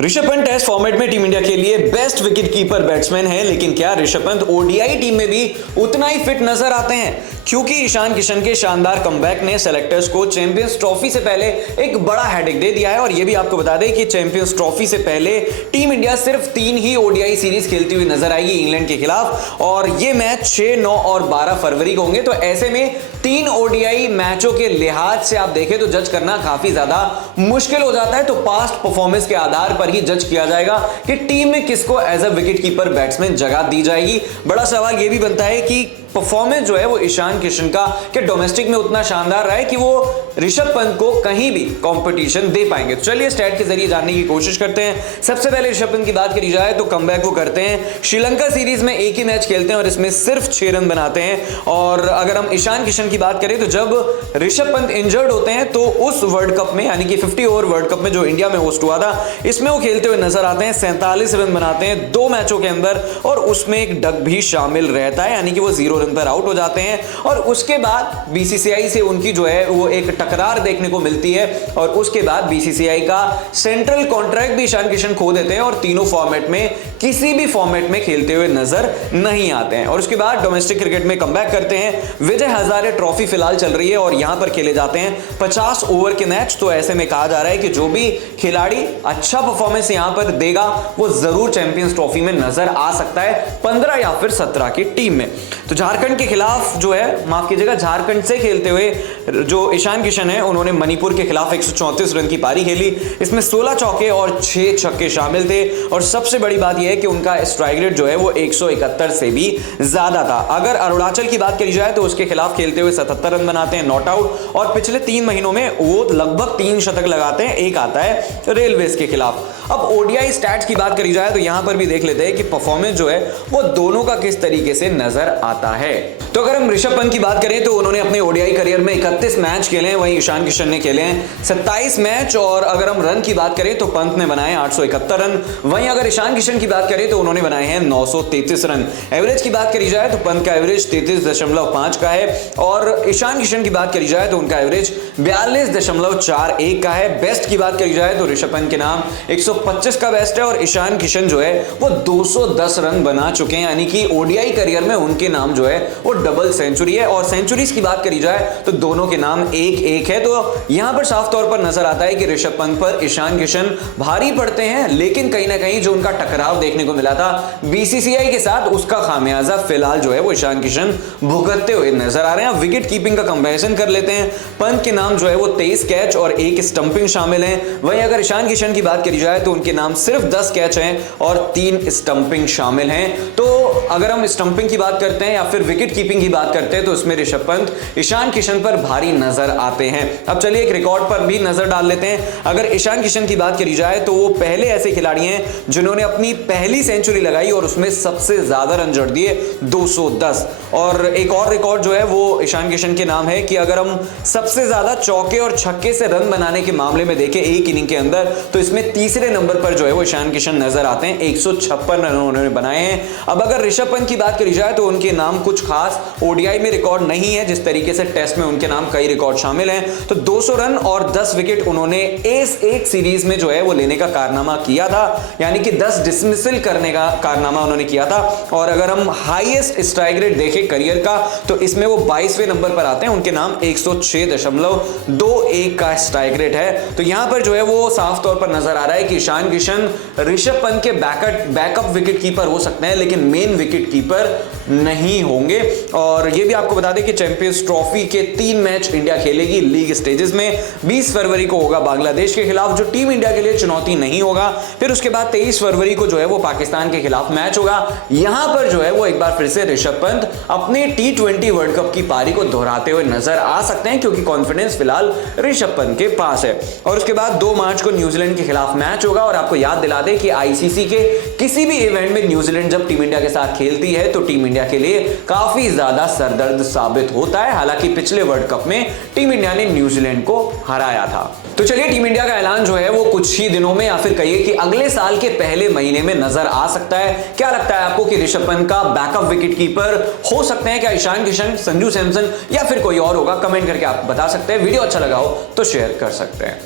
Rishabh Pant test format में team India के लिए बेस्ट विकेट कीपर बैट्समैन है, लेकिन क्या ऋषभ पंत ओडीआई टीम में भी उतना ही फिट नजर आते हैं? क्योंकि ईशान किशन के शानदार कमबैक ने सेलेक्टर्स को चैंपियंस ट्रॉफी से पहले एक बड़ा हेडेक दे दिया है। और यह भी आपको बता दें कि चैंपियंस ट्रॉफी से पहले टीम इंडिया सिर्फ 3 ही ओडीआई सीरीज खेलती हुई नजर आएगी इंग्लैंड के खिलाफ, और ये मैच 6, 9 और 12 फरवरी को होंगे। तो ऐसे में 3 ओडीआई मैचों के लिहाज से आप देखें तो जज करना काफी ज्यादा मुश्किल हो जाता है। तो पास्ट परफॉर्मेंस के आधार पर ही जज किया जाएगा कि टीम में किसको as a wicket keeper batsman जगह दी जाएगी। बड़ा सवाल यह भी बनता है कि परफॉर्मेंस जो है वो ईशान किशन का कि डोमेस्टिक में उतना शानदार रहा है कि वो ऋषभ पंत को कहीं भी कंपटीशन दे पाएंगे। तो चलिए स्टैट के जरिए जानने की कोशिश करते हैं। सबसे पहले ऋषभ पंत की बात करी जाए तो कमबैक वो करते हैं, श्रीलंका सीरीज में एक ही मैच खेलते हैं और इसमें सिर्फ 6 रन बनाते हैं। और अगर हम ईशान किशन की बात करें तो जब ऋषभ पंत इंजर्ड होते हैं तो उस वर्ल्ड कप में यानी कि 50 ओवर वर्ल्ड कप में जो इंडिया में होस्ट हुआ था, इसमें वो खेलते हुए नजर आते हैं। 47 रन बनाते हैं 2 मैचों के अंदर, और उसमें एक डक भी शामिल रहता है, यानी कि वो 0 रन पर आउट हो जाते हैं। और उसके बाद बीसीसीआई से उनकी जो है वो एक टकरार देखने को मिलती है, और उसके बाद बीसीसीआई का सेंट्रल कॉन्ट्रैक्ट भी ईशान किशन खो देते हैं और तीनों फॉर्मेट में किसी भी फॉर्मेट में खेलते हुए नजर नहीं आते हैं। और उसके बाद डोमेस्टिक क्रिकेट में कमबैक करते हैं। विजय हजारे ट्रॉफी फिलहाल चल रही है और यहां पर खेले जाते हैं 50 ओवर के मैच। तो ऐसे में कहा जा रहा है कि जो भी खिलाड़ी अच्छा परफॉर्मेंस यहां पर देगा वो जरूर चैंपियंस ट्रॉफी में नजर आ सकता है 15 या फिर 17 की टीम में। तो झारखंड के खिलाफ जो है, माफ कीजिएगा, झारखंड से खेलते हुए जो ईशान किशन है उन्होंने मणिपुर के खिलाफ 134 रन की पारी खेली। इसमें 16 चौके और 6 छक्के शामिल थे, और सबसे बड़ी बात यह है कि उनका स्ट्राइक रेट जो है वो 171 से भी ज्यादा था। अगर अरुणाचल की बात करी जाए तो उसके खिलाफ खेलते हुए 77 रन बनाते हैं नॉट आउट, और पिछले 3 महीनों में वो लगभग 3 शतक लगाते हैं। एक आता है रेलवेज के खिलाफ। अब ओडीआई स्टैट्स की बात करी जाए तो यहां पर भी देख लेते हैं कि परफॉर्मेंस जो है वो दोनों का किस तरीके से नजर आता है। तो अगर हम ऋषभ पंत की बात करें तो उन्होंने अपने ओडीआई करियर में 31 मैच खेले हैं, वहीं ईशान किशन ने खेले हैं 27 मैच। और अगर हम रन की बात करें तो पंत ने बनाए 871 रन, वहीं अगर ईशान किशन की बात करें तो उन्होंने बनाए हैं 933 रन। एवरेज की बात करी जाए तो पंत का एवरेज 33.5 का है, और ईशान किशन की बात करी जाए तो उनका एवरेज 42.41 का है। बेस्ट की बात करी जाए तो ऋषभ पंत के नाम 125 का बेस्ट है, और ईशान किशन जो है वो 210 रन बना चुके हैं, यानी कि ओडीआई करियर में उनके नाम जो है वो डबल सेंचुरी है। और सेंचुरीज की बात करी जाए तो दोनों के नाम 1-1 है। तो यहां पर साफ तौर पर नजर आता है कि ऋषभ पंत पर ईशान किशन भारी पड़ते हैं, लेकिन कहीं ना कहीं जो उनका टकराव देखने को मिला था बीसीसीआई के साथ, उसका खामियाजा फिलहाल जो है वो ईशान किशन भुगतते हुए नजर आ रहे हैं। विकेट कीपिंग का कंपैरिजन कर लेते हैं। पंत के नाम जो है वो 23 कैच और 1 स्टंपिंग शामिल है, वहीं अगर ईशान किशन की बात करी जाए तो उनके नाम सिर्फ 10 कैच हैं और 3 स्टंपिंग शामिल हैं। तो अगर हम स्टंपिंग की बात करते हैं या फिर विकेट कीपिंग की बात करते हैं तो इसमें ऋषभ पंत ईशान किशन पर भारी नजर आते हैं। अब चलिए एक रिकॉर्ड पर भी नजर डाल लेते हैं। अगर ईशान किशन की बात करी जाए तो वो पहले ऐसे खिलाड़ी हैं जिन्होंने अपनी पहली सेंचुरी लगाई और उसमें सबसे ज्यादा रन जड़ दिए 210। और एक और रिकॉर्ड जो है वो ईशान किशन के नाम है कि अगर हम सबसे ज्यादा चौके और छक्के से रन बनाने के मामले में देखें एक इनिंग के अंदर, तो इसमें तीसरे नंबर पर जो है वो ईशान किशन नजर आते हैं। 156 रन उन्होंने बनाए हैं। अब अगर ऋषभ पंत की बात करी जाए तो उनके नाम कुछ खास ओडीआई में रिकॉर्ड नहीं है, जिस तरीके से टेस्ट में उनके नाम कई रिकॉर्ड शामिल हैं। तो 200 रन और 10 विकेट उन्होंने इस एक सीरीज में जो है वो लेने का कारनामा किया था, यानी कि 10 डिसमिसल करने का कारनामा उन्होंने किया था। और अगर हम हाईएस्ट स्ट्राइक रेट देखें करियर का तो इसमें वो 22वें नंबर पर आते हैं। उनके नाम 106.21 का स्ट्राइक रेट है। तो यहां पर जो है वो साफ तौर पर नजर आ रहा है कि ईशान किशन ऋषभ पंत के बैकअप विकेट कीपर हो सकते हैं, लेकिन मेन विकेट कीपर नहीं होंगे। और यह भी आपको बता दें कि चैंपियंस ट्रॉफी के 3 मैच इंडिया खेलेगी लीग स्टेजेस में। 20 फरवरी को होगा बांग्लादेश के खिलाफ, जो टीम इंडिया के लिए चुनौती नहीं होगा। फिर उसके बाद 23 फरवरी को जो है वो पाकिस्तान के खिलाफ मैच होगा। यहां पर जो है वो एक बार फिर से ऋषभ पंत अपने T20 वर्ल्ड कप की पारी को दोहराते हुए नजर आ सकते हैं, क्योंकि कॉन्फिडेंस फिलहाल ऋषभ पंत के पास है। और उसके बाद 2 मार्च को न्यूजीलैंड के खिलाफ मैच होगा। और आपको याद दिला दें कि आईसीसी के किसी भी इवेंट में न्यूजीलैंड जब टीम इंडिया के साथ खेलती है तो टीम इंडिया के लिए काफी ज्यादा सरदर्द साबित होता है। हालांकि पिछले वर्ल्ड कप में टीम इंडिया ने न्यूजीलैंड को हराया था। तो चलिए टीम इंडिया का ऐलान जो है वो कुछ ही दिनों में या फिर कहिए कि अगले साल के पहले महीने में नजर आ सकता है। क्या लगता है आपको कि ऋषभ पंत का बैकअप विकेट कीपर हो सकते हैं क्या ईशान किशन, संजू सैमसन या फिर कोई और होगा? कमेंट करके आप बता सकते हैं। वीडियो अच्छा लगा हो तो शेयर कर सकते हैं।